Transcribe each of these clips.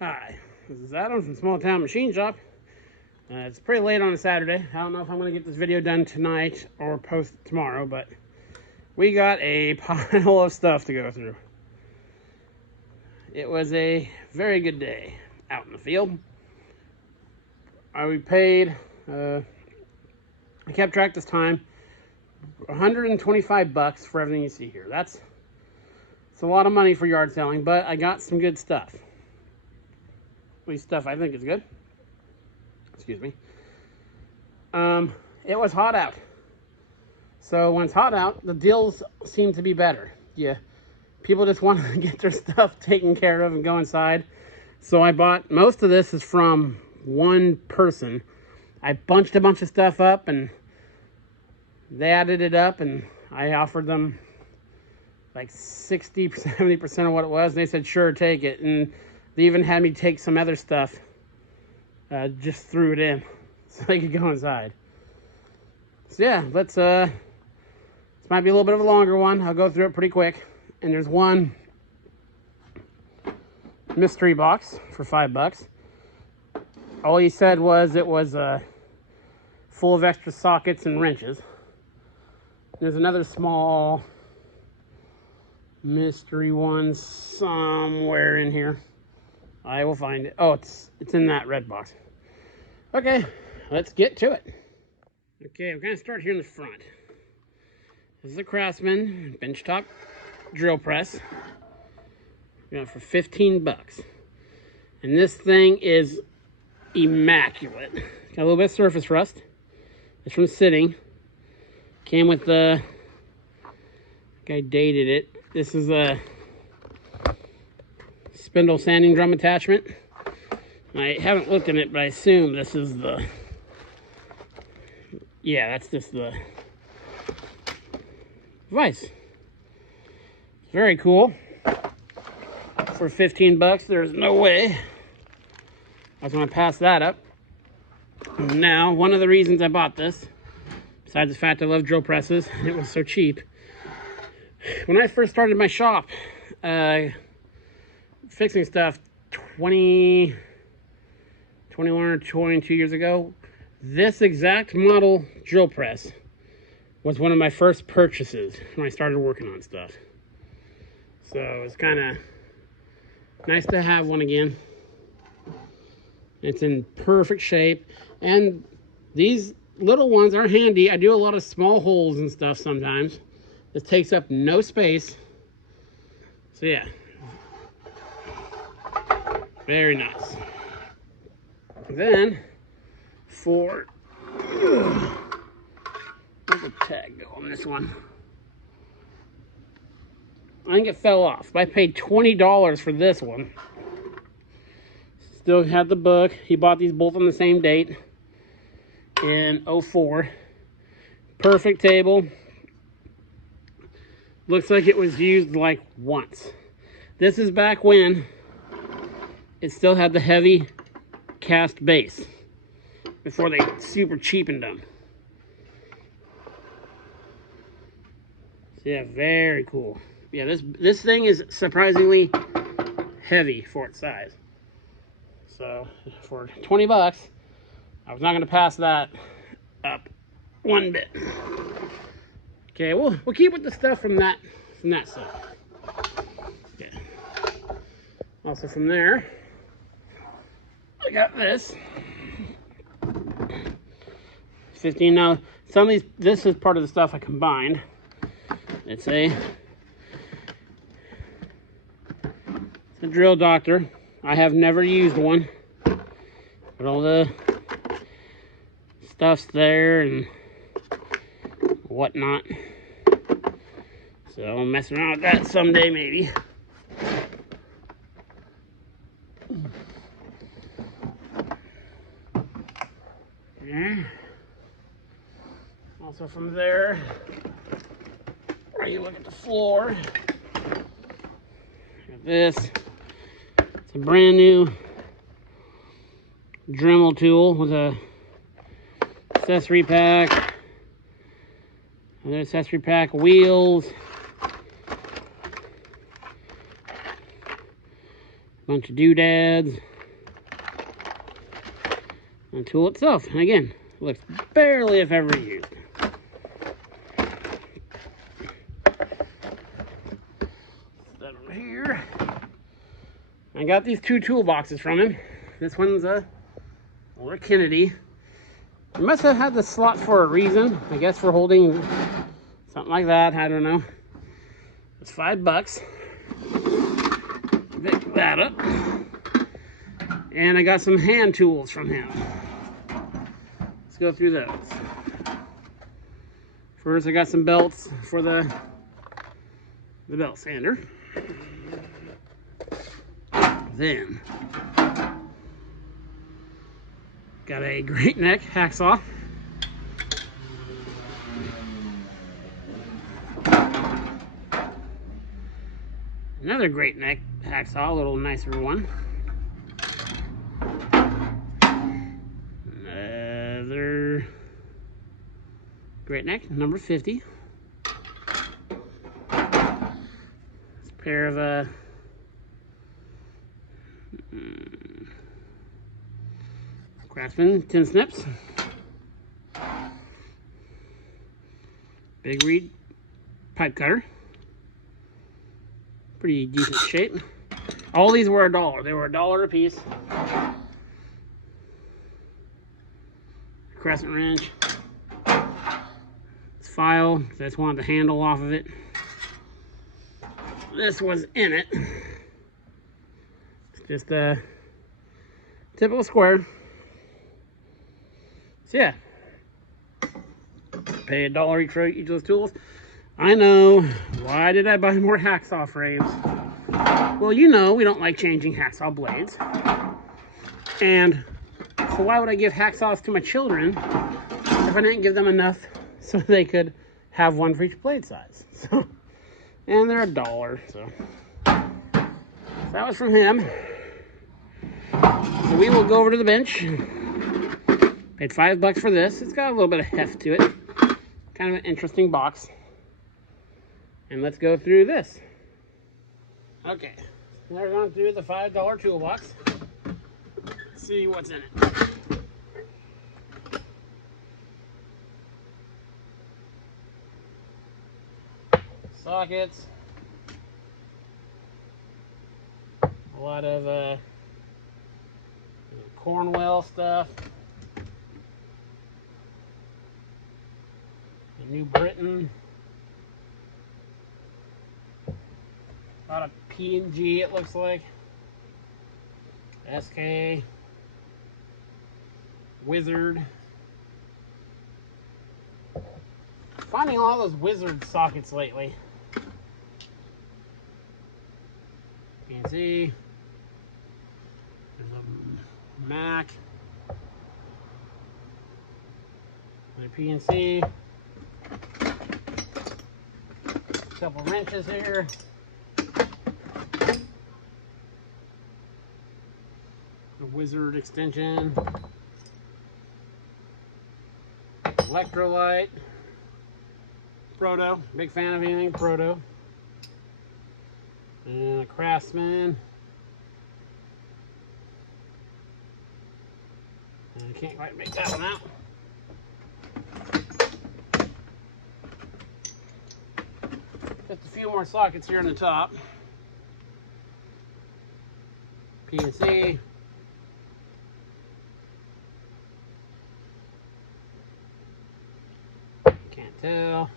Hi, this is Adam from Small Town Machine Shop. It's pretty late on a Saturday. I don't know if I'm going to get this video done tonight or post it tomorrow, but we got a pile of stuff to go through. It was a very good day out in the field. We paid, I kept track this time, $125 for everything you see here. It's a lot of money for yard selling, but I got some good stuff. At least stuff I think is good. Excuse me. It was hot out. So when it's hot out, the deals seem to be better. Yeah, people just want to get their stuff taken care of and go inside. So I bought, most of this is from one person. I bunched a bunch of stuff up and they added it up and I offered them like 60, 70% of what it was. And they said, sure, take it. And they even had me take some other stuff, just threw it in so they could go inside. So yeah, this might be a little bit of a longer one. I'll go through it pretty quick. And there's one mystery box for $5. All he said was it was full of extra sockets and wrenches. There's another small mystery one somewhere in here. I will find it. Oh, it's in that red box. Okay, let's get to it. Okay, we're gonna start here in the front. This is a Craftsman benchtop drill press. Got it for $15. And this thing is immaculate. Got a little bit of surface rust. It's from sitting. Came with the, I dated it. This is a spindle sanding drum attachment. I haven't looked at it, but I assume this is the, yeah, that's just the device. Very cool. For $15, there's no way I was going to pass that up. Now, one of the reasons I bought this, besides the fact I love drill presses, it was so cheap. When I first started my shop, fixing stuff 21 or 22 years ago, this exact model drill press was one of my first purchases when I started working on stuff. So it's kind of nice to have one again. It's in perfect shape, and these little ones are handy. I do a lot of small holes and stuff sometimes. This takes up no space. So yeah, very nice. Then for, where's the tag go on this one? I think it fell off. I paid $20 for this one. Still had the book. He bought these both on the same date in 04. Perfect table. Looks like it was used like once. This is back when it still had the heavy cast base, before they super cheapened them. So yeah, very cool. Yeah, this thing is surprisingly heavy for its size. So for $20, I was not going to pass that up one bit. Okay, we'll keep with the stuff from that side. Okay. Also from there, I got this. 15. Now, some of these, this is part of the stuff I combined. It's a drill doctor. I have never used one, but all the stuff's there and whatnot. So I'll mess around with that someday, maybe. Yeah. Also from there, where you look at the floor, got this. It's a brand new Dremel tool with a accessory pack, another accessory pack, wheels, Bunch of doodads. And the tool itself. And again, looks barely if ever used. That over here. I got these 2 toolboxes from him. This one's a Kennedy. He must have had the slot for a reason. I guess for holding something like that. I don't know. It's $5. Pick that up. And I got some hand tools from him. Let's go through those. First, I got some belts for the belt sander. Then, got a great neck hacksaw. Another great neck hacksaw, a little nicer one. Another great neck, number 50. It's a pair of Craftsman tin snips. Big reed pipe cutter. Pretty decent shape. All these were $1. They were $1 a piece. Crescent wrench. This file, I just wanted the handle off of it. This was in it. It's just a typical square. So yeah, pay $1 each for each of those tools. I know, why did I buy more hacksaw frames? Well, you know we don't like changing hacksaw blades. And so why would I give hacksaws to my children if I didn't give them enough so they could have one for each blade size? So, and they're $1, so that was from him. So we will go over to the bench. Paid $5 for this. It's got a little bit of heft to it. Kind of an interesting box. And let's go through this. Okay, now we're going through the $5 toolbox. Let's see what's in it. Sockets. A lot of Cornwell stuff. New Britain. A lot of P&G, it looks like. SK. Wizard. Finding all those Wizard sockets lately. P&C. There's a Mac. Another P&C. Couple wrenches here. The Wizard extension. Electrolyte. Proto. Big fan of anything Proto. And a Craftsman. And I can't quite make that one out. Just a few more sockets here on the top. P&C. Can't tell.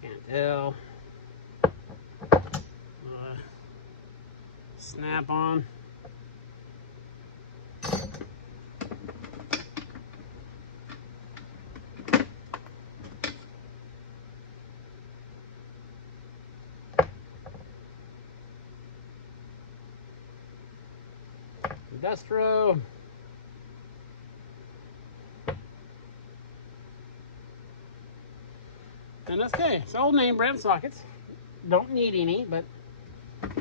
Can't tell. Snap on. Dustro. And SK. It's old name brand sockets. Don't need any, but it's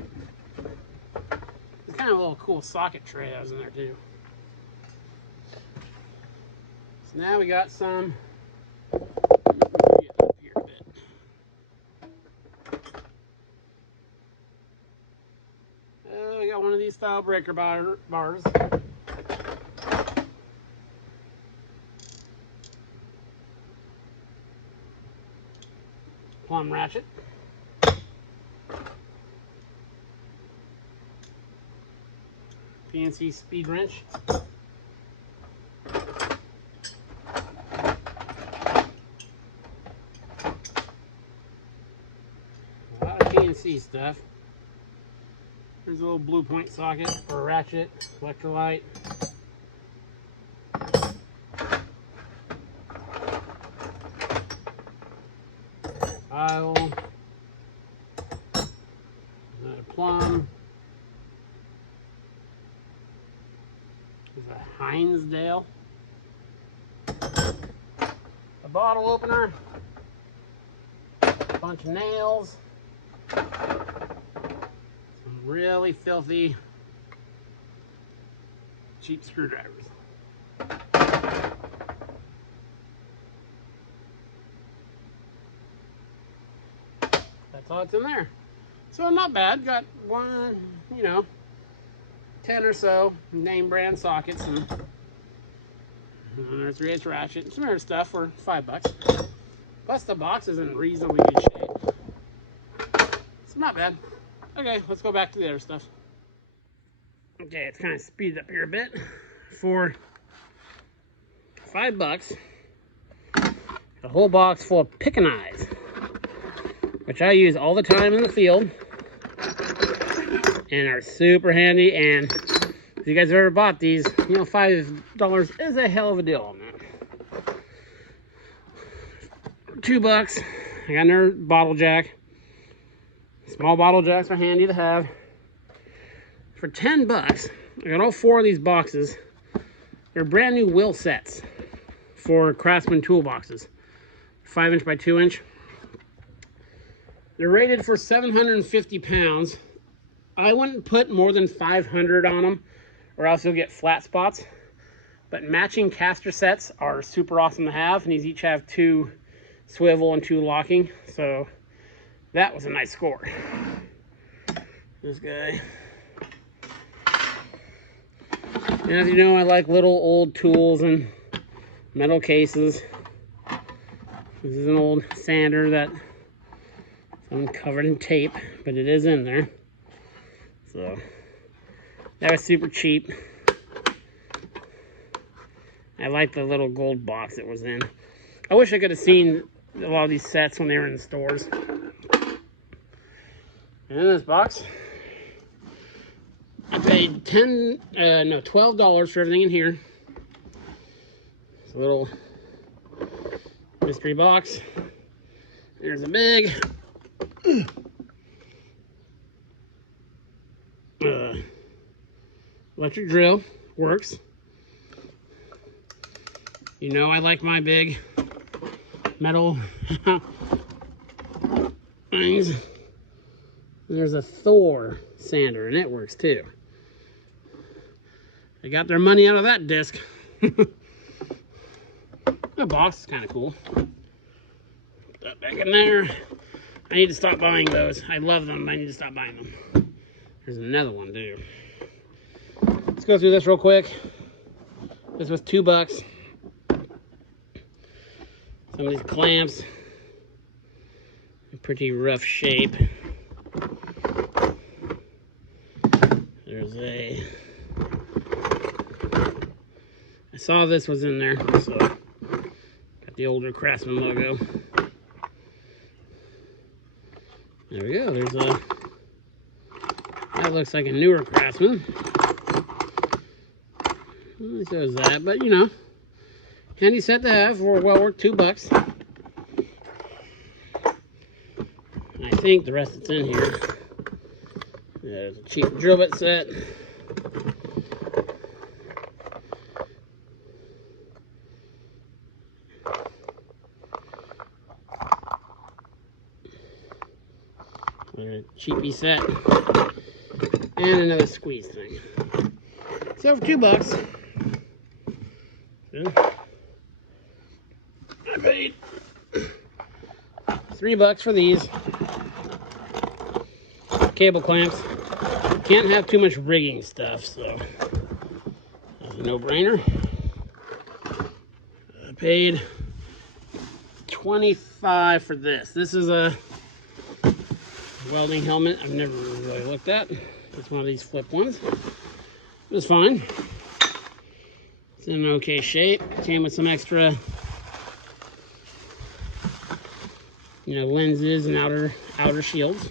kind of a little cool socket tray I was in there too. So now we got some. Get up here a bit. We got got one of these style breaker bars. Plumb ratchet. PNC speed wrench. A lot of PNC stuff. There's a little blue point socket for a ratchet, electrolyte. File. Another plumb. There's a Hinsdale. A bottle opener. A bunch of nails. Some really filthy cheap screwdrivers. That's all that's in there. So not bad. Got one, 10 or so name brand sockets, and there's 3/8 ratchet and some other stuff for $5. Plus the box is in reasonably good shape. So not bad. Okay, let's go back to the other stuff. Okay, it's kind of speeded up here a bit. For $5, a whole box full of pick and eyes, which I use all the time in the field and are super handy. And if you guys have ever bought these, $5 is a hell of a deal on that. For $2, I got another bottle jack. Small bottle jacks are handy to have. For $10, I got all 4 of these boxes. They're brand new wheel sets for Craftsman toolboxes, 5" by 2". They're rated for 750 pounds. I wouldn't put more than 500 on them, or else you'll get flat spots. But matching caster sets are super awesome to have, and these each have 2 swivel and 2 locking. So that was a nice score. This guy. And as you know, I like little old tools and metal cases. This is an old sander that I'm covered in tape, but it is in there. So that was super cheap. I like the little gold box it was in. I wish I could have seen a lot of these sets when they were in the stores. And in this box, I paid $12 for everything in here. It's a little mystery box. There's a big electric drill. Works. I like my big metal things. There's a Thor sander, and it works too. They got their money out of that disc. The box is kind of cool. Put that back in there. I need to stop buying those. I love them, but I need to stop buying them. There's another one too. Let's go through this real quick. This was $2. Some of these clamps, in pretty rough shape. There's I saw this was in there, so got the older Craftsman logo. There we go. There's that looks like a newer Craftsman. So is that, but handy set to have for well worth $2. I think the rest that's in here. There's a cheap drill bit set. A cheapy set. And another squeeze thing. So for $2, I paid $3 for these cable clamps. can't have too much rigging stuff, so that's a no-brainer. I paid $25 for this. This is a welding helmet I've never really looked at. It's one of these flip ones. It's fine. It's in okay shape. Came with some extra, lenses and outer shields.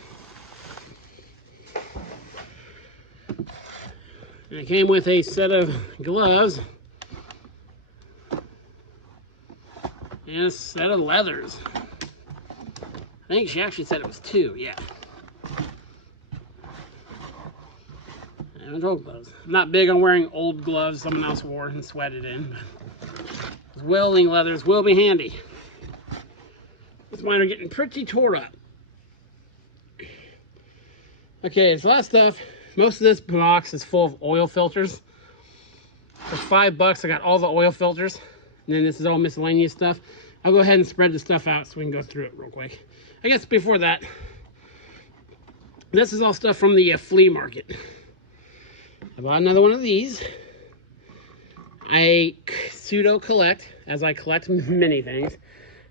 And it came with a set of gloves and a set of leathers. I think she actually said it was 2, yeah. And old gloves. I'm not big on wearing old gloves someone else wore and sweated in. Those welding leathers will be handy. This mine are getting pretty tore up. Okay, so that stuff, most of this box is full of oil filters. For $5, I got all the oil filters. And then this is all miscellaneous stuff. I'll go ahead and spread the stuff out so we can go through it real quick. I guess before that, this is all stuff from the flea market. I bought another one of these. I pseudo collect, as I collect many things.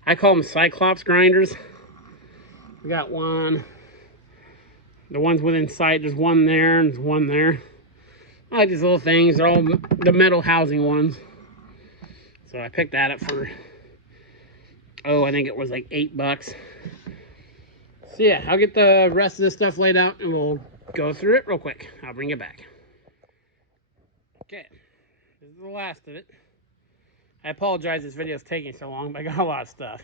I call them Cyclops grinders. We got one. The ones within sight, there's one there and there's one there. I like these little things. They're all the metal housing ones. So I picked that up for, I think it was like $8. So yeah, I'll get the rest of this stuff laid out and we'll go through it real quick. I'll bring it back. Okay, this is the last of it. I apologize this video is taking so long, but I got a lot of stuff.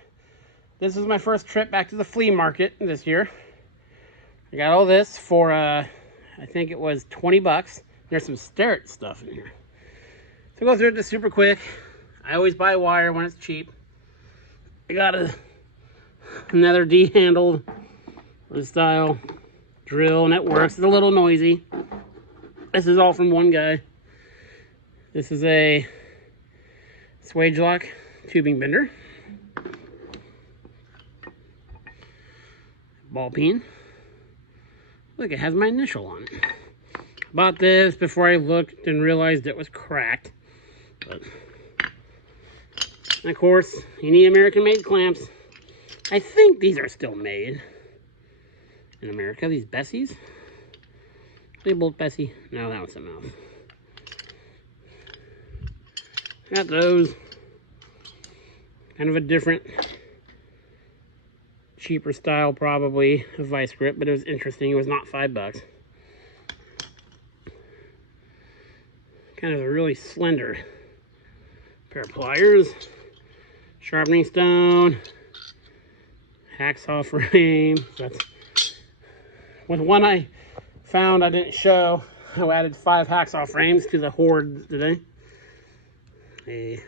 This is my first trip back to the flea market this year. I got all this for, I think it was $20. There's some Starrett stuff in here. So go through it just super quick. I always buy wire when it's cheap. I got another D-handled style drill, and it works. It's a little noisy. This is all from one guy. This is a swage lock tubing bender. Ball peen. Look, it has my initial on it. Bought this before I looked and realized it was cracked. But, of course, you need American-made clamps. I think these are still made in America, these Bessies. Are they both Bessie? No, that one's something else. Got those. Kind of a different, cheaper style probably of vice grip, but it was interesting. It was not $5. Kind of a really slender pair of pliers, sharpening stone, hacksaw frame. That's with one I found I didn't show. I added 5 hacksaw frames to the hoard today. A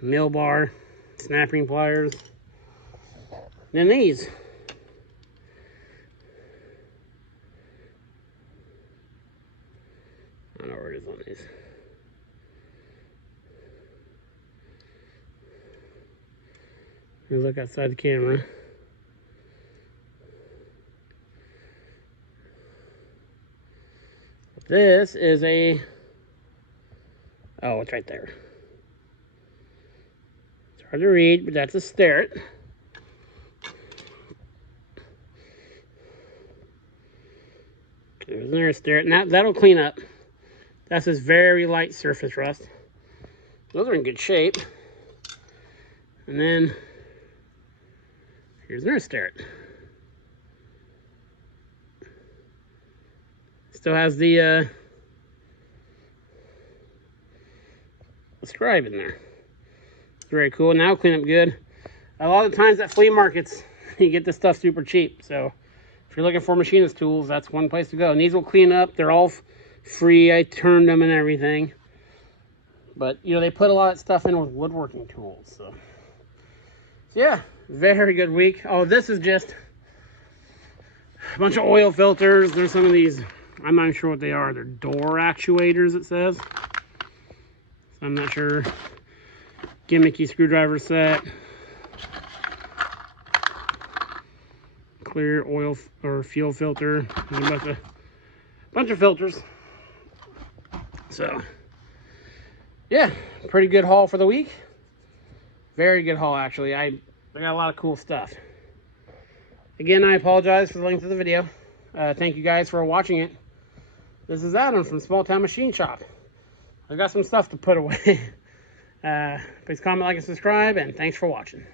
mill bar, snap ring pliers. Then these. I don't know where it is on these. Let me look outside the camera. This is a, it's right there. It's hard to read, but that's a Starrett. There's another Starrett, and that'll clean up. That's this very light surface rust. Those are in good shape. And then here's another Starrett. Still has the scribe in there. It's very cool. Now it'll clean up good. A lot of times at flea markets, you get this stuff super cheap. So if you're looking for machinist tools, that's one place to go. And these will clean up. They're all free. I turned them and everything. But, they put a lot of stuff in with woodworking tools. So yeah, very good week. Oh, this is just a bunch of oil filters. There's some of these, I'm not sure what they are. They're door actuators, it says. So I'm not sure. Gimmicky screwdriver set. Clear oil or fuel filter. There's a bunch of bunch of filters. So, yeah, pretty good haul for the week. Very good haul, actually. I got a lot of cool stuff. Again, I apologize for the length of the video. Thank you guys for watching it. This is Adam from Small Town Machine Shop. I got some stuff to put away. Please comment, like, and subscribe, and thanks for watching.